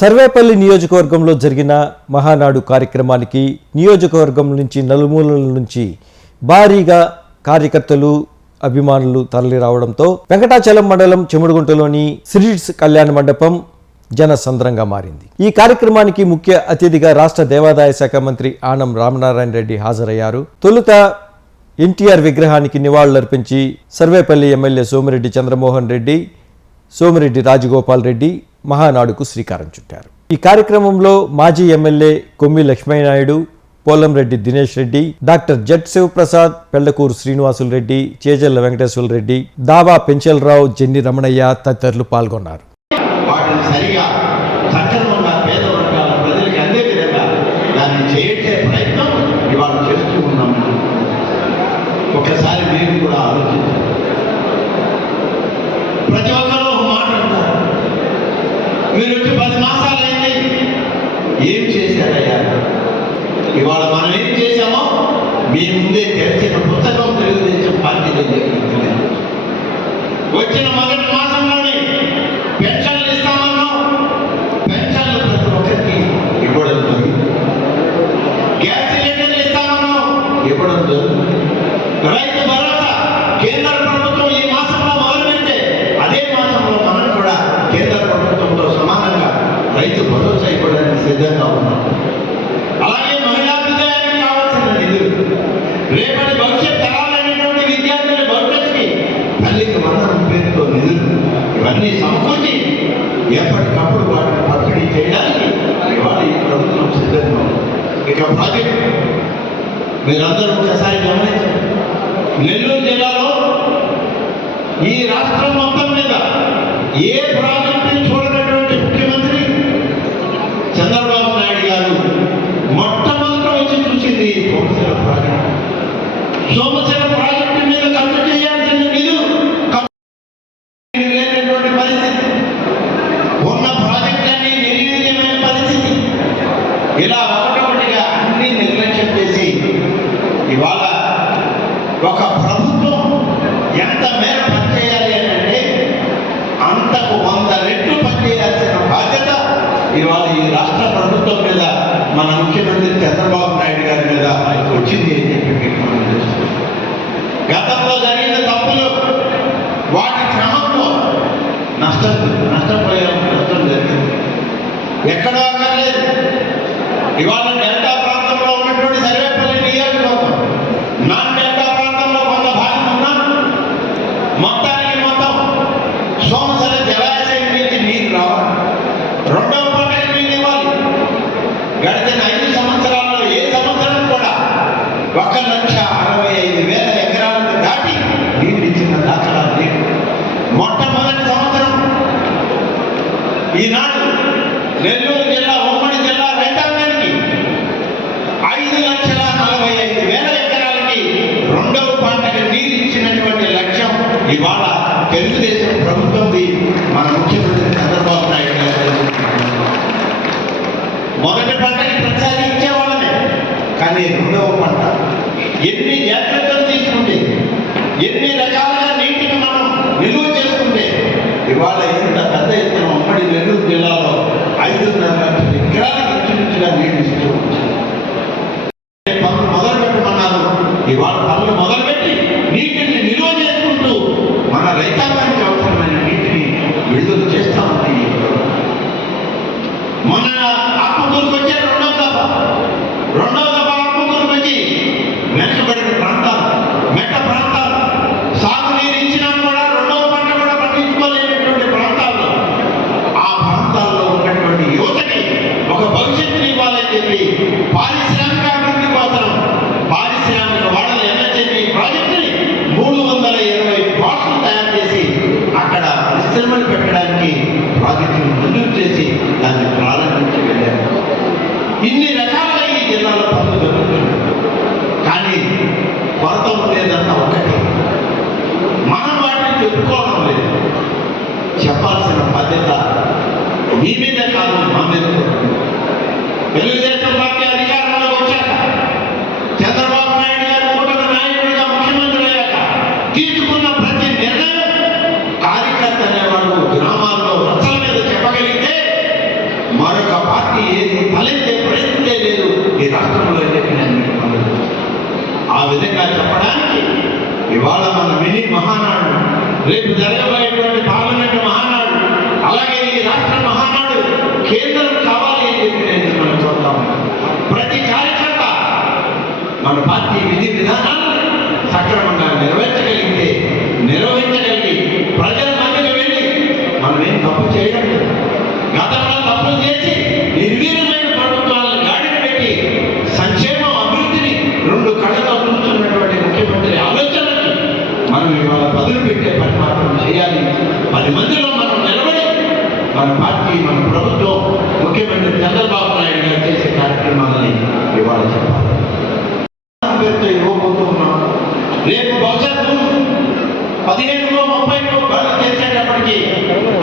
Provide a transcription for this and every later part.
సర్వేపల్లి నియోజకవర్గంలో జరిగిన మహానాడు కార్యక్రమానికి నియోజకవర్గం నుంచి నలుమూలల నుంచి భారీగా కార్యకర్తలు అభిమానులు తరలి రావడంతో వెంకటాచలం మండలం చెముడుగుంటలోని సిరిడ్స్ కళ్యాణ మండపం జనసంద్రంగా మారింది. ఈ కార్యక్రమానికి ముఖ్య అతిథిగా రాష్ట్ర దేవాదాయ శాఖ మంత్రి ఆనం రామనారాయణ రెడ్డి హాజరయ్యారు. తొలుత ఎన్టీఆర్ విగ్రహానికి నివాళులర్పించి సర్వేపల్లి ఎమ్మెల్యే సోమిరెడ్డి చంద్రమోహన్ రెడ్డి సోమిరెడ్డి రాజగోపాల్ రెడ్డి మహానాడుకు శ్రీకారం చుట్టారు. ఈ కార్యక్రమంలో మాజీ ఎమ్మెల్యే కొమ్మి లక్ష్మీనాయుడు పోలంరెడ్డి దినేష్ రెడ్డి డాక్టర్ జట్ శివప్రసాద్ పెళ్ళకూరు శ్రీనివాసులు రెడ్డి చేజల్ల వెంకటేశ్వర రెడ్డి దావా పెంచలరావు జెన్ని రమణయ్య తదితరులు పాల్గొన్నారు. ప్రయత్నం ఇవాళ చేస్తూ ఉన్నాం ఒకసారి మీరు కూడా ఆలోచించండి ప్రతి ఒక్కరూ ఒక మాట అంటారు మీరు వచ్చి ఏం చేశారయ్యా ఇవాళ మనం ఏం చేశామో మీ ముందే తెరిచిన పుస్తకం తెలుగుదేశం పార్టీ వచ్చిన మొదటి మాసంలోనే పెన్షన్లు ఇస్తామన్నాం. పెన్షన్లు ప్రతి ఒక్కరికి ఇవ్వడం జరిగింది. గ్యాస్ సిలిండర్లు ఇస్తామన్నాం. ఇవ్వడం జరుగుతుంది రైతు భరోసా కేంద్ర ప్రభుత్వం ఈ మాసంలో మొదలుపెడితే అదే మాసంలో మనం కూడా కేంద్ర ప్రభుత్వంతో సమానంగా రైతు భరోసా ఇవ్వడానికి సిద్ధంగా ఉన్నాం అలాగే మహిళా విద్యానికి కావాల్సిన నిధులు రేపటి భవిష్యత్ తరాలైనటువంటి విద్యార్థుల భవిష్యత్తుకి తల్లికి వందనం పేరుతో నిధులు ఇవన్నీ సమకూర్చి ఎప్పటికప్పుడు వాటిని పంపిణీ చేయడానికి ఇవాళ ఈ ప్రభుత్వం సిద్ధంగా ఉంది ఇక ప్రాజెక్ట్ మీరందరూ ఒకసారి గమనించండి. నెల్లూరు జిల్లాలో ఈ రాష్ట్రం మొత్తం మీద ఏ ప్రాజెక్టుని చూడనటువంటి ముఖ్యమంత్రి చంద్రబాబు నాయుడు గారు మొట్టమొదట వచ్చి చూసింది సోమశిల ప్రాజెక్ట్. సోమశిల ప్రాజెక్టు మీద ఖర్చు చేయాల్సిన నిధులు లేనటువంటి పరిస్థితి. ఉన్న ప్రాజెక్ట్ అన్ని నిర్వీర్యమైన పరిస్థితి. ఇలా ఒకటొకటిగా అన్ని నిర్లక్ష్యం చేసి ఇవాళ ఒక ప్రభుత్వం ఎంత మేర పనిచేయాలి అని అంటే అంతకు వంద రెట్లు పనిచేయాల్సిన బాధ్యత ఇవాళ ఈ రాష్ట్ర ప్రభుత్వం మీద మన ముఖ్యమంత్రి చంద్రబాబు నాయుడు గారి మీద వచ్చింది అని చెప్పి మీకు మనం చేస్తున్నాం గతంలో జరిగిన తప్పులు వాటి క్రమంలో నష్టం నష్టపోయాం నష్టం జరిగింది. ఎక్కడా అక్కర్లేదు ఇవాళ ఈనాడు నెల్లూరు జిల్లా ఉమ్మడి జిల్లా రైతాంగానికి ఐదు లక్షల నలభై ఐదు వేల ఎకరాలకి రెండవ పంటకి నీరు ఇచ్చినటువంటి లక్ష్యం ఇవాళ తెలుగుదేశం ప్రభుత్వంది. మన ముఖ్యమంత్రి చంద్రబాబు నాయుడు గారు మొదటి పంటకి ప్రతిసారి ఇచ్చేవాళ్ళమే కానీ రెండవ పంట ఎన్ని జాగ్రత్తలు తీసుకుంటే ఎన్ని రకాలుగా నీటిని మనం నిలువ చేసుకుంటే ఇవాళ ఉమ్మడి నెల్లూరు జిల్లాలో ఐదున్నర లక్షల ఎకరాలకు ఇంచుమించుగా నీళ్ళు ఇస్తూ పనులు మొదలుపెట్టమన్నారు? ఇవాళ పనులు మొదలుపెట్టి నీటిని నిల్వ చేసుకుంటూ మన రైతాంగానికి అవసరమైన నీటిని విడుదల చేస్తామని మొన్న ఆత్మకూరుకు వచ్చే రెండవ దఫ. రెండవ దఫ ఆత్మకూరుకు వచ్చి వెనకబడిన ప్రాంతాలు. మెట్ట ప్రాంతాలు ఇన్ని రకాలుగా ఈ జిల్లాలో పనులు జరుగుతున్నాయి కానీ కొరత లేదన్న ఒకటి. మనం వాటిని చెప్పుకోవడం లేదు. చెప్పాల్సిన బాధ్యత మీ మీద కాదు మా మీద తెలుగుదేశం పార్టీ అధికారంలో వచ్చాక చంద్రబాబు నాయుడు గారు కూటమి నాయకుడిగా ముఖ్యమంత్రి అయ్యాక తీసుకున్న ప్రతి నిర్ణయం కార్యకర్త అనేవాడు గ్రామాల్లో రచ్చల మీద చెప్పగలిగితే మరొక పార్టీ ఏది మరో శాస్త్రంలో అయితే ఆ విధంగా చెప్పడానికి ఇవాళ మన విని మహానాడు రేపు జరగబోయేటువంటి పార్లమెంట్ మహానాడు అలాగే ఈ రాష్ట్ర మహానాడు కేంద్రం కావాలి అని చెప్పి నేను మనం చూద్దాం ప్రతి కార్యకర్త మన పార్టీ విధి విధానాలను సక్రమంగా నిర్వహించగలిగితే నిర్వహించగలిగి ప్రజల మధ్యలో వెళ్ళి మనం ఏం తప్పు చేయడం గతంలో పది మందిలో మనం నిలబడి మన పార్టీ మన ప్రభుత్వం ముఖ్యమంత్రి చంద్రబాబు నాయుడు గారు చేసే కార్యక్రమాలని ఇవాళ చెప్పాలి. పేరుతో ఇవ్వబోతూ ఉన్నాం. రేపు భవిష్యత్తు పదిహేనులో ముప్పైలో బంద్ చేసేటప్పటికి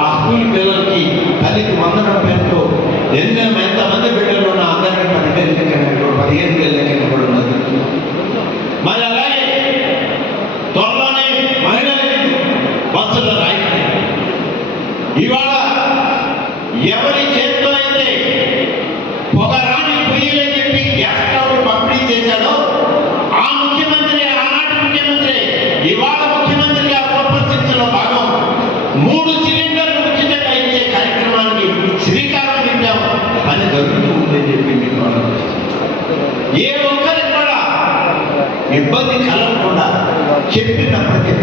ఆ స్కూల్ పిల్లలకి తల్లికి వందనం పేరుతో ఎన్నో ఎంతమంది బిడ్డలు Chepe la porque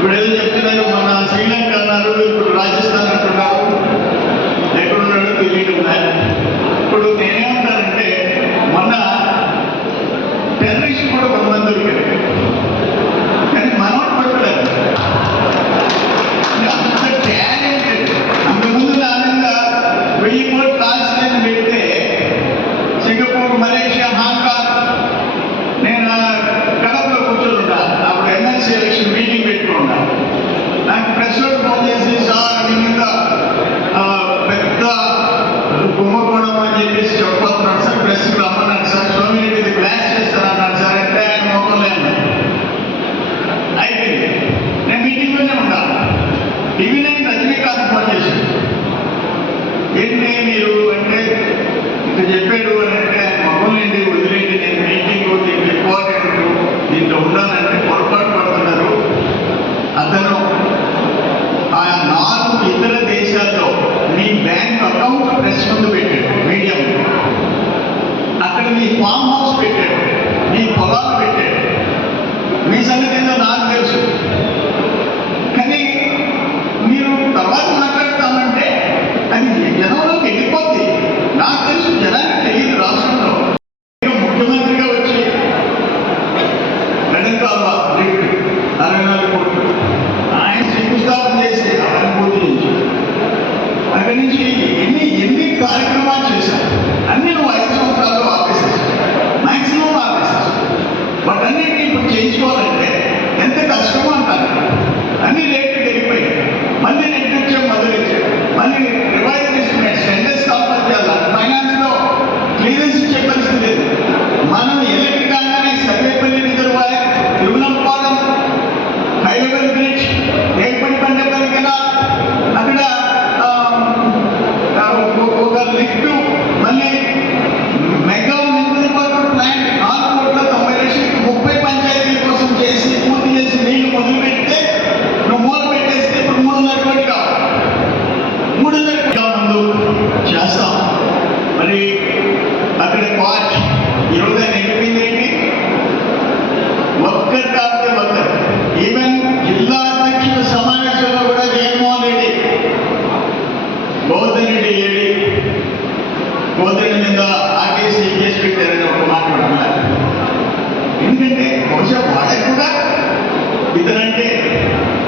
ఇప్పుడు ఏదో చెప్తున్నారు మన శ్రీలంక అన్నారు ఇప్పుడు రాజస్థాన్ అంటున్నారు ఎక్కడున్నాడో తెలియడం ఇప్పుడు నేనేమో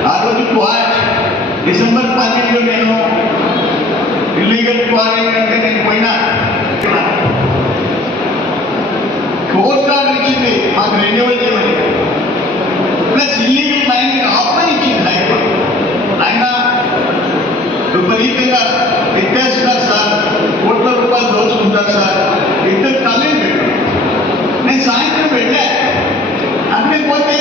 આ બધું પાંચ ડિસેમ્બર પાંચમી મહિનો ઇલીગલ ક્વારી મહિના కోస్టార్ ఇచ్చింది మాకు రెన్యువల్ చేయమని ప్లస్ ఇల్లీగల్ మైనింగ్ ఆఫర్ ఇచ్చింది హైకోర్టు ఆయన విపరీతంగా ఎత్తేస్తున్నారు సార్ కోట్ల రూపాయలు దోచుకుంటారు సార్ ఇద్దరు తల్లిని పెట్టారు నేను సాయంత్రం వెళ్ళా అన్నీ పోతే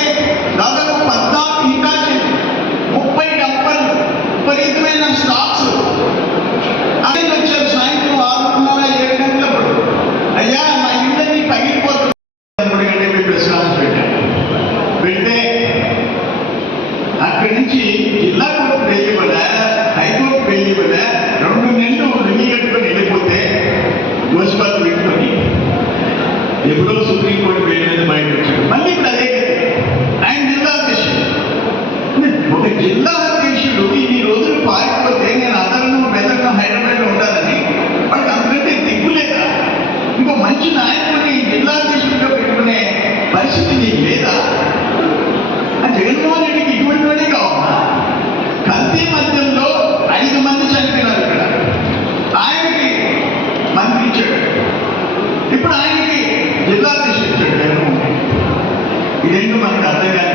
ఈరోజు సుప్రీంకోర్టు పేరు మీద బయట వచ్చాడు మళ్ళీ ఇప్పుడు అదే ఆయన జిల్లా ఒక జిల్లా ఇదేంటో మనకు అర్థం కాని